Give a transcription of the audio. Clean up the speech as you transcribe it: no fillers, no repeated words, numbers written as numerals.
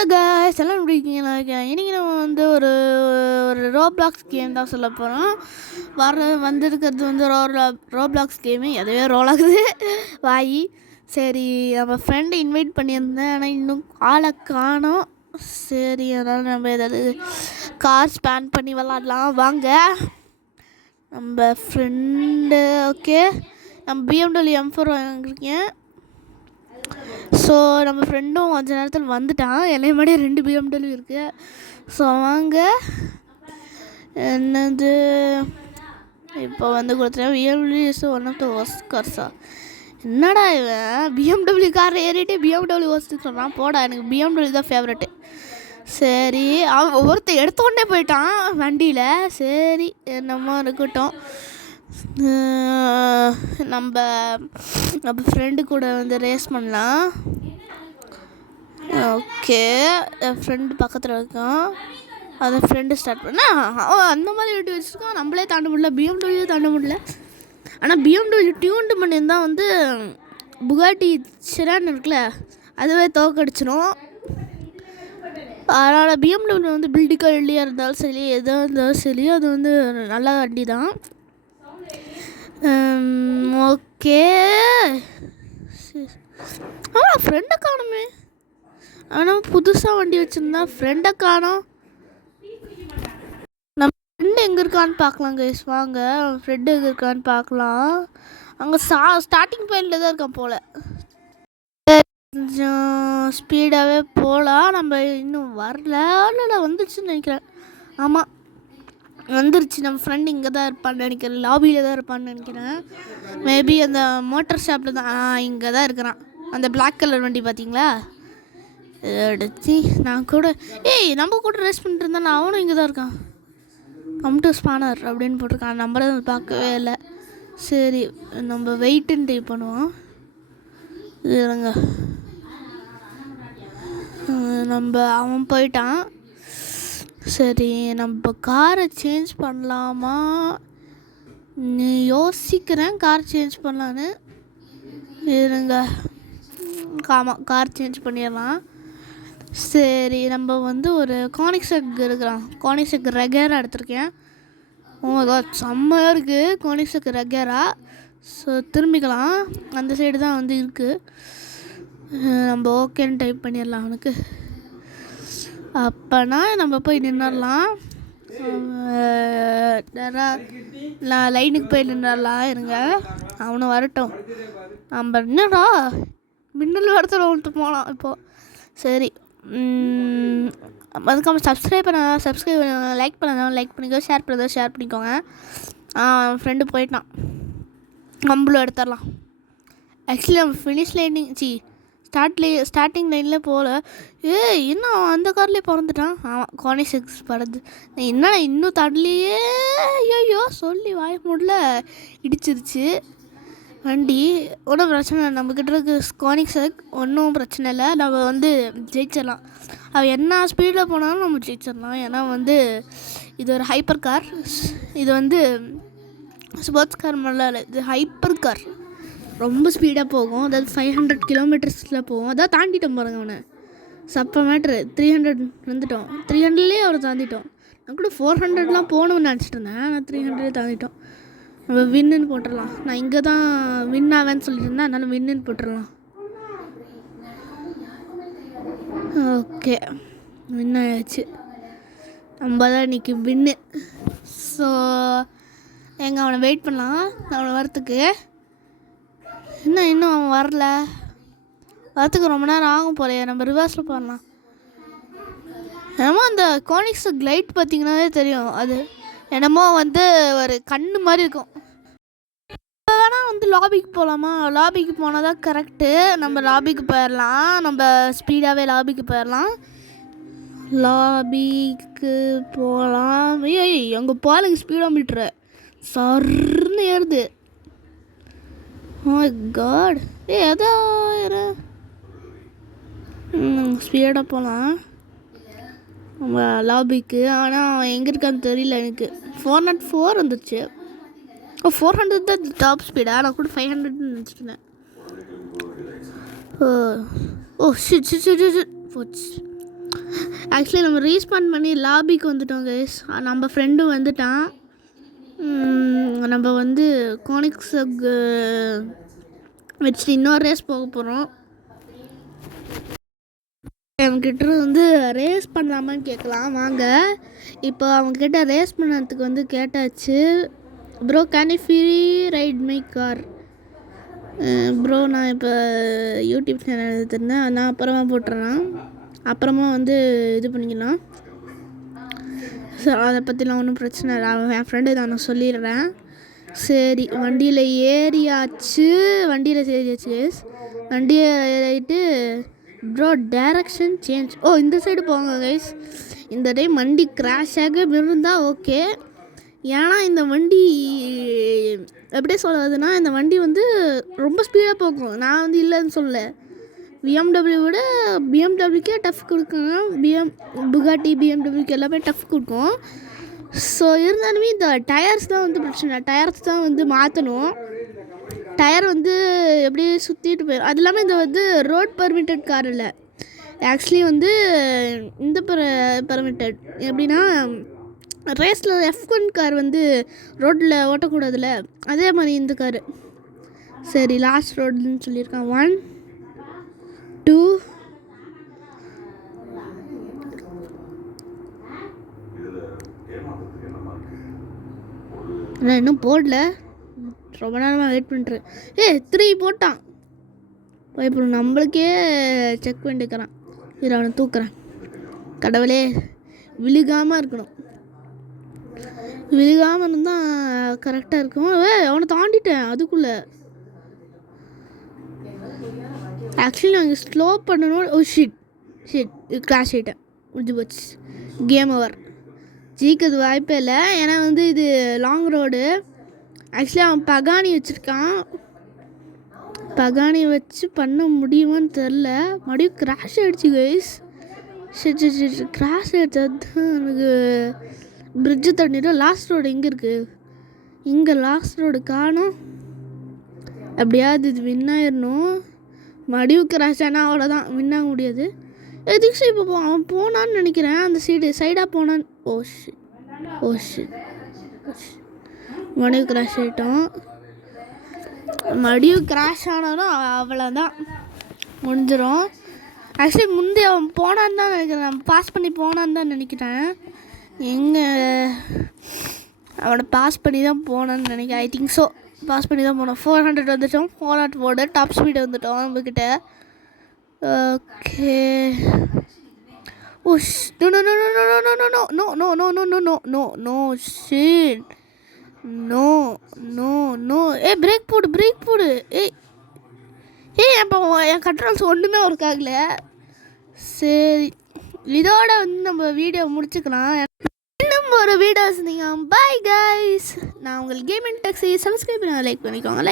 Hello guys, எல்லாம் எப்படி இருக்கீங்க? நல்லா இருக்கேன். இன்றைக்கி நம்ம வந்து ஒரு ஒரு ரோப்ளாக்ஸ் கேம் தான் சொல்ல போகிறோம். வந்திருக்கிறது வந்து ரோப்ளாக்ஸ் கேமு. எதுவே ரோல் ஆகுது வாயி. சரி, நம்ம ஃப்ரெண்டு இன்வைட் பண்ணியிருந்தேன், ஆனால் இன்னும் ஆளை காணோம். சரி, அதனால் நம்ம ஏதாவது கார் ஸ்பேன் பண்ணி விளாட்லாம் வாங்க. நம்ம ஃப்ரெண்டு ஓகே, நம்ம BMW M4 வாங்கியிருக்கேன். ஸோ நம்ம ஃப்ரெண்டும் கொஞ்ச நேரத்தில் வந்துட்டான். என்னைய மாதிரி 2 BMW இருக்குது. ஸோ வாங்க, என்னது இப்போ வந்து கொடுத்துட்டேன். BMW is one of the worst கார்ஸா? என்னடா இவன் BMW கார் ஏறிட்டு BMW ஒர்ஸ்ட்டு சொல்கிறான். போடா, எனக்கு BMW தான் ஃபேவரெட்டு. சரி, அவன் ஒவ்வொருத்தர் எடுத்த உடனே போயிட்டான் வண்டியில். சரி, என்னமோ இருக்கட்டும். நம்ம ஃப்ரெண்டு கூட வந்து ரேஸ் பண்ணலாம். ஓகே, என் ஃப்ரெண்டு பக்கத்தில் இருக்கான். அதை ஃப்ரெண்டு ஸ்டார்ட் பண்ண அந்த மாதிரி வெட்டி வச்சுருக்கான். நம்மளே தாண்ட முடியல, BMW தாண்ட முடியல. ஆனால் BMW டியூன்டு பண்ணியிருந்தால் வந்து புகாட்டி சிரான் இருக்குல்ல, அதுவே தோக்கடிச்சிடும். அதனால் BMW வந்து பில்டு குவாலிட்டியாக இருந்தாலும் சரி, எதாக இருந்தாலும் சரி, அது வந்து நல்ல வண்டி தான். ஓகே, ஃப்ரெண்டை காணுமே. ஆனால் புதுசாக வண்டி வச்சுருந்தா ஃப்ரெண்டை காணோம். நம்ம ஃப்ரெண்டு எங்கே இருக்கான்னு பார்க்கலாம் கைஸ். வாங்க, ஃப்ரெண்டு எங்கே இருக்கான்னு பார்க்கலாம். அங்கே ஸ்டார்டிங் பாயிண்டில் தான் இருக்கான் போல். கொஞ்சம் ஸ்பீடாகவே போகலாம். நம்ம இன்னும் வரல வந்துருச்சுன்னு நினைக்கிறேன். ஆமாம், வந்துருச்சு. நம்ம ஃப்ரெண்டு இங்கே தான் இருப்பான்னு நினைக்கிறேன், லாபியில் தான் இருப்பான்னு நினைக்கிறேன். மேபி அந்த மோட்டர் ஷாப்பில் தான். இங்கே தான் இருக்கிறான். அந்த பிளாக் கலர் வண்டி பார்த்தீங்களா? எடுத்து நான் கூட நம்ம கூட ரேஸ் பண்ணிட்டு இருந்தேன். அவனும் இங்கே தான் இருக்கான். கம் டு ஸ்பானர் அப்படின்னு போட்டிருக்கான். நம்பரை பார்க்கவே இல்லை. சரி, நம்ம வெயிட்டுன்னு டைப் பண்ணுவோம். இருங்க, அவன் போயிட்டான். சரி, நம்ம காரை சேஞ்ச் பண்ணலாமா? யோசிக்கிறேன் கார் சேஞ்ச் பண்ணலான்னு. இருங்க, ஆமாம், கார் சேஞ்ச் பண்ணிடலாம். சரி, நம்ம வந்து ஒரு கானிக்ஸெக் இருக்கிறான். கானிக்ஸெக் ரெகேரா எடுத்திருக்கேன். செம்மையாக இருக்குது கானிக்ஸெக் ரெகேரா. ஸோ திரும்பிக்கலாம், அந்த சைடு தான் வந்து இருக்குது. நம்ம ஓகேன்னு டைப் பண்ணிடலாம் அவனுக்கு. அப்போனா நம்ம போய் நின்றுடலாம். நான் லைனுக்கு போய் நின்றுடலாம். இருங்க, அவனை வரட்டும். நம்ம என்னடா மின்னல் வரத்தில் வந்துட்டு போகலாம் இப்போது. சரி, அதுக்காக சப்ஸ்கிரைப் பண்ண லைக் பண்ணாதான் லைக் பண்ணிக்கோ, ஷேர் பண்ணாதான் ஷேர் பண்ணிக்கோங்க. ஃப்ரெண்டு போயிட்டான், நம்மளும் எடுத்துடலாம். ஆக்சுவலி நம்ம ஃபினிஷ் லைனிங் ஸ்டார்டிங் லைனில் போகல. இன்னும் அந்த கார்லேயே பிறந்துட்டான். ஆமாம், கானிக்ஸெக் பறந்து. என்னடா இன்னும் தடலையே, ஐயோ சொல்லி வாய முடியல, இடிச்சிருச்சு வண்டி. ஒன்றும் பிரச்சனை இல்லை, நம்மக்கிட்ட இருக்கு கானிக்ஸெக், ஒன்றும் பிரச்சனை இல்லை. நம்ம வந்து ஜெயிச்சிடலாம். அவள் என்ன ஸ்பீடில் போனாலும் நம்ம ஜெயிச்சிடலாம். ஏன்னா வந்து இது ஒரு ஹைப்பர் கார். இது வந்து ஸ்போர்ட்ஸ் கார் மாதிரிலாம் இல்லை, இது ஹைப்பர் கார். ரொம்ப ஸ்பீடாக போகும். அதாவது 500 கிலோமீட்டர்ஸில் போகும். அதான் தாண்டிட்டோம் பாருங்க அவனை. சப்ப மேட்ரு. 300 வந்துட்டோம். 300லேயே அவரை தாண்டிட்டோம். நான் கூட 400லாம் போகணும்னு நினச்சிட்டு இருந்தேன். நான் 300 தாண்டிட்டோம். நம்ம வின்னுன்னு போட்டுடலாம். நான் இங்கே தான் வின் ஆவேன்னு சொல்லிட்டு இருந்தேன், அதனால் வின்னுன்னு போட்டுடலாம். ஓகே, வின் ஆயாச்சு. நம்ம தான் இன்றைக்கி வின்னு. ஸோ எங்கே அவனை வெயிட் பண்ணலாம், அவனை வரத்துக்கு. இன்னும் அவன் வரத்துக்கு ரொம்ப நேரம் ஆகும் போலையே. நம்ம ரிவர்ஸில் போடலாம். என்னமோ அந்த கானிக்ஸெக் லைட் பார்த்திங்கன்னாவே தெரியும், அது என்னமோ வந்து ஒரு கண்ணு மாதிரி இருக்கும். இப்போ வேணால் வந்து லாபிக்கு போகலாமா? லாபிக்கு போனால் தான் கரெக்டு. நம்ம லாபிக்கு போயிடலாம். நம்ம ஸ்பீடாகவே லாபிக்கு போயிடலாம். லாபிக்கு போகலாம். அங்கே பாலுக்கு ஸ்பீடாக மீட்ரு சர்ன்னு ஏறுது. ஓ காட், ஏதோ ஸ்பீடாக போகலாம் நம்ம லாபிக்கு. ஆனால் அவன் எங்கே இருக்கான்னு தெரியல எனக்கு. 404 வந்துருச்சு. 400 தான் டாப் ஸ்பீடாக. நான் கூட 500 நினச்சிட்டேன். ஓ ஷிட் போச்சு. ஆக்சுவலி நம்ம ரீஸ்பாண்ட் பண்ணி லாபிக்கு வந்துட்டோம் கைஸ். நம்ம ஃப்ரெண்டும் வந்துட்டான். நம்ம வந்து கோனிக்ஸக் வச்சுட்டு இன்னொரு ரேஸ் போக போகிறோம். அவங்ககிட்ட வந்து ரேஸ் பண்ணலாமான்னு கேட்கலாம் வாங்க. இப்போ அவங்கக்கிட்ட ரேஸ் பண்ணுறதுக்கு வந்து கேட்டாச்சு. Bro can you free ride my car? Bro நான் இப்போ யூடியூப் சேனல் எடுத்துருந்தேன், நான் அப்புறமா போட்டுறேன். அப்புறமா வந்து இது பண்ணிக்கலாம். ஸோ அதை பற்றிலாம் ஒன்றும் பிரச்சனை இல்லை. என் ஃப்ரெண்டு நான் சொல்லிடுறேன். சரி வண்டியில் ஏறியாச்சு. வண்டியை ஏறிட்டு ப்ரோ டைரக்ஷன் சேஞ்ச். இந்த சைடு போங்க கைஸ். இந்த டைம் வண்டி கிராஷ் ஆக இருந்தால் ஓகே. ஏன்னா இந்த வண்டி எப்படி சொல்கிறதுனா, இந்த வண்டி வந்து ரொம்ப ஸ்பீடாக போகும். நான் வந்து இல்லைன்னு சொல்ல, பிஎம்டபிள்யூ விட பிஎம்டபிள்யூக்கே டஃப் கொடுக்கணும். புகாட்டி பிஎம்டபிள்யூக்கு எல்லாமே டஃப் கொடுக்கும். ஸோ இருந்தாலுமே இந்த டயர்ஸ் தான் வந்து பிரச்சனை. டயர்ஸ் தான் வந்து மாற்றணும். டயர் வந்து எப்படியே சுற்றிட்டு போயிடும். அது இல்லாமல் இந்த வந்து ரோட் பர்மிட்டட் கார் இல்லை, ஆக்சுவலி வந்து இந்த பர்மிட்டட். எப்படின்னா ரேஸில் F1 கார் வந்து ரோட்டில் ஓட்டக்கூடாதுல்ல, அதே மாதிரி இந்த காரு. சரி லாஸ்ட் ரோடுன்னு சொல்லியிருக்கான். 1 2 நான் இன்னும் போடல, ரொம்ப நேரமாக வெயிட் பண்ணுறேன். 3 போட்டான். இப்போ நம்மளுக்கே செக் பண்ணிக்கிறான். இரு அவனை தூக்குறேன். கடவுளே விழுகாமல் இருக்கணும். விழுகாமல் இருந்தால் கரெக்டாக இருக்கும். அவனை தாண்டிட்டேன் அதுக்குள்ளே. ஆக்சுவலி நான் இங்கே ஸ்லோ பண்ணணும். ஷிட் கிராஷ் ஆகிட்டேன். முடிஞ்சு போச்சு, கேம் ஓவர். ஜீக்கிறது வாய்ப்பே இல்லை. ஏன்னா வந்து இது லாங் ரோடு. ஆக்சுவலி அவன் பகானி வச்சுருக்கான். பகானி வச்சு பண்ண முடியுமான்னு தெரில. மறுபடியும் கிராஷ் ஆகிடுச்சு கைஸ். கிராஷ் ஆகிடுச்சு. அதுதான் எனக்கு பிரிட்ஜு தண்ணிடும். லாஸ்ட் ரோடு எங்கே இருக்குது? இங்கே லாஸ்ட் ரோடு காணும். எப்படியாவது இது வின் ஆயிடணும். மறுபடியும் கிராஷ் ஆனால் அவ்வளோதான், வின் ஆக முடியாது. எதுக்கு இப்போ அவன் போனான்னு நினைக்கிறேன். அந்த சைடாக போனான். ஓ ஷிட் மறுபடியும் கிராஷ் ஆகிட்டோம். மறுபடியும் கிராஷ் ஆனாலும் அவ்வளோதான், முடிஞ்சிடும். ஆக்சுவலி முந்தைய அவன் போனான்னு தான் நினைக்கிறேன். பாஸ் பண்ணி போனான்னு தான் நினைக்கிறேன். எங்கே அவனை பாஸ் பண்ணி தான் போனான்னு நினைக்கிறேன். ஐ திங்க் ஸோ, பாஸ் பண்ணி தான் போனோம். 400 வந்துட்டோம். 404 டாப் ஸ்பீடு வந்துட்டோம் நம்மக்கிட்ட. ஓகே. பிரேக் போடு. அப்போ என் கண்ட்ரோல்ஸ் ஒன்றுமே ஒர்க் ஆகல. சரி இதோட வந்து நம்ம வீடியோ முடிச்சுக்கலாம். இன்னும் ஒரு வீடியோஸ் நீங்கள் பாய் கைஸ். நான் உங்களுக்கு கேமிங் டாக்ஸி சப்ஸ்கிரைப் பண்ணி லைக் பண்ணிக்கோங்க.